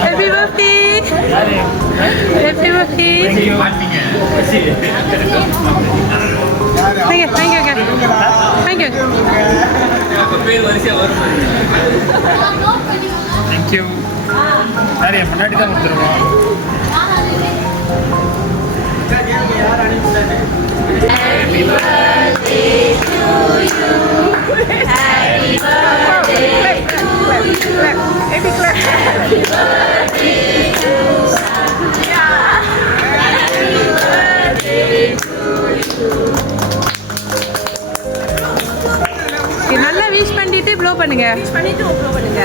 Happy birthday. Happy birthday. Thank you. Thank you. Thank you. Thank you. நிறைய முன்னாடி தான் கொடுத்துருவோம். Happy birthday to you. Happy birthday to you. Happy birthday to Sandhya. Happy birthday to you. நல்லா wish பண்ணிட்டு flow பண்ணுங்க. Wish பண்ணிட்டு flow பண்ணுங்க.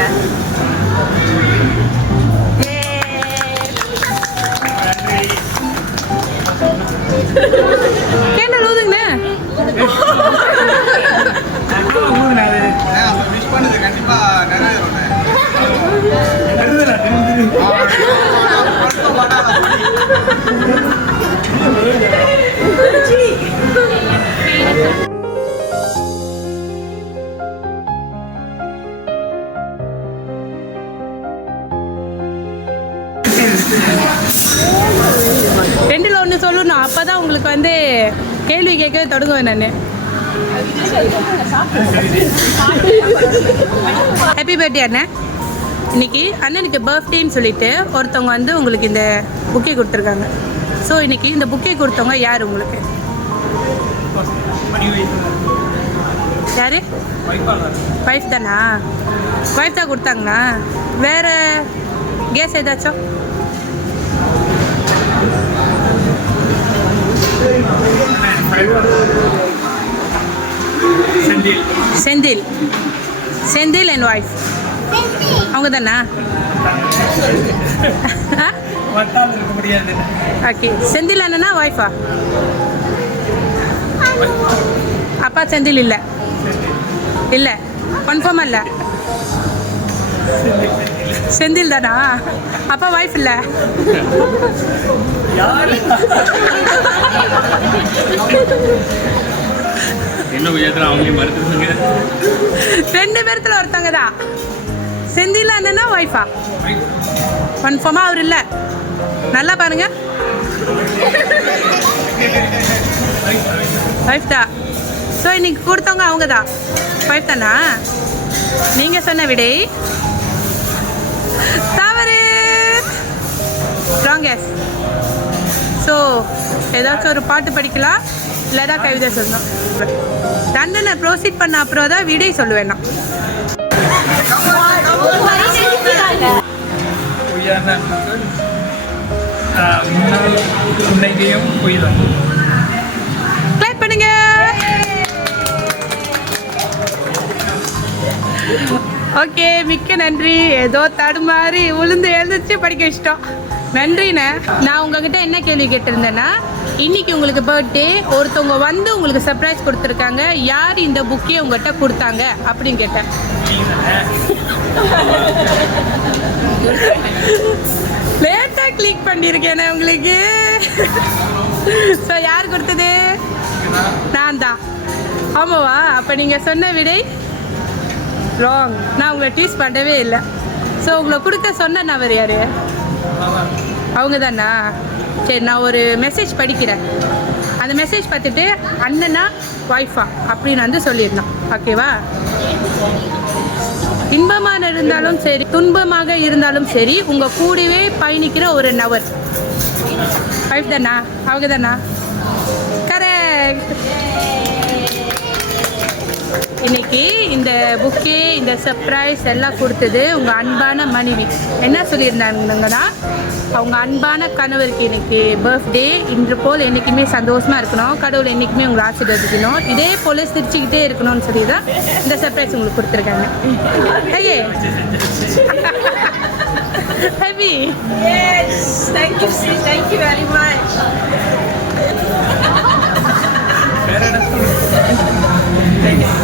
Candle ஊதுங்க. Wish பண்ணது கண்டிப்பா நிறைவேறும். ரெண்டில் ஒன்று சொல்லணும், அப்போ தான் உங்களுக்கு வந்து கேள்வி கேட்க தொடங்குவேன் நான். ஹாப்பி பர்த்டே அண்ணன். இன்னைக்கு அண்ணனுக்கு பர்த்டேன்னு சொல்லிட்டு ஒருத்தவங்க வந்து உங்களுக்கு இந்த புக்கே கொடுத்துருக்காங்க. ஸோ இன்னைக்கு இந்த புக்கே கொடுத்தவங்க யார் உங்களுக்கு? யாரு? ஒய்ஃப் தானா? ஒய்ஃப் தான் கொடுத்தாங்களா? வேற கேஸ் ஏதாச்சும்? செந்தில். செந்தில் அண்ட் ஒய்ஃப் அவங்க தானா? ஓகே. செந்தில் அண்ணனா ஒய்ஃபா? அப்பா செந்தில் இல்லை. இல்லை கன்ஃபார்மாக இல்லை. செந்தில் தானா? அப்பா ஒய்ஃப் இல்லை. ரெண்டு பேர்த்துல ஒருத்தவங்க தான். செந்தில் அண்ணனா ஒய்ஃபா? கன்ஃபார்மா அவர் இல்லை. நல்லா பாருங்க. ஒய்ஃப் தான். ஸோ இன்னைக்கு கொடுத்தவங்க அவங்க தான். ஒய்ஃப் தானா? நீங்க சொன்ன விடை தவறு. Wrong yes. ஸோ ஏதாச்சும் ஒரு பாட்டு படிக்கலாம், இல்லைதான் கவிதை சொல்லணும். தண்டனை ப்ரோசீட் பண்ண அப்புறம் தான் விடை சொல்லுவேன் நான். கிளாப் பண்ணுங்க. ஓகே, மிக்க நன்றி. ஏதோ தடுமாறி உளுந்து எழுந்துச்சு படிக்க வச்சிட்டோம். நன்றிண்ணே. நான் உங்ககிட்ட என்ன கேள்வி கேட்டிருந்தேன்னா, இன்னைக்கு உங்களுக்கு பர்த்டே, ஒருத்தவங்க வந்து உங்களுக்கு சர்ப்ரைஸ் கொடுத்துருக்காங்க, யார் இந்த புக்கே உங்கள்கிட்ட கொடுத்தாங்க அப்படின்னு கேட்டேன். லேட்டாக கிளிக் பண்ணியிருக்கேனே உங்களுக்கு. ஸோ யார் கொடுத்தது? நான் தான். ஆமாவா? அப்போ நீங்கள் சொன்ன விடை ராங். நான் உங்களை டீஸ் பண்ணவே இல்லை. ஸோ உங்களை கொடுக்க சொன்ன நபர் யார்? அவங்க தானா? சரி, நான் ஒரு மெசேஜ் படிக்கிறேன். அந்த மெசேஜ் பார்த்துட்டு அண்ணனா ஒய்ஃபா அப்படின்னு வந்து சொல்லிடணும். ஓகேவா? இன்பமாக இருந்தாலும் சரி, துன்பமாக இருந்தாலும் சரி, உங்கள் கூடவே பயணிக்கிற ஒரு நபர் ஒய்ஃப் தானா? அவங்க தானா? கரெக்ட். இன்னைக்கு இந்த புக்கே, இந்த சர்ப்ரைஸ் எல்லாம் கொடுத்தது உங்கள் அன்பான மனைவி. என்ன சொல்லியிருந்தாங்கன்னா, அவங்க அன்பான கணவருக்கு இன்னைக்கு பர்த்டே, இன்று போல் என்றைக்குமே சந்தோஷமாக இருக்கணும், கடவுள் என்றைக்குமே உங்களை ஆசீர்வதிக்கணும், இதே போல் சிரிச்சுக்கிட்டே இருக்கணும்னு சொல்லி தான் இந்த சர்ப்ரைஸ் உங்களுக்கு கொடுத்துருக்காங்க. ஐயே happy. Yes, thank you, sis. Thank you very much. Thank you.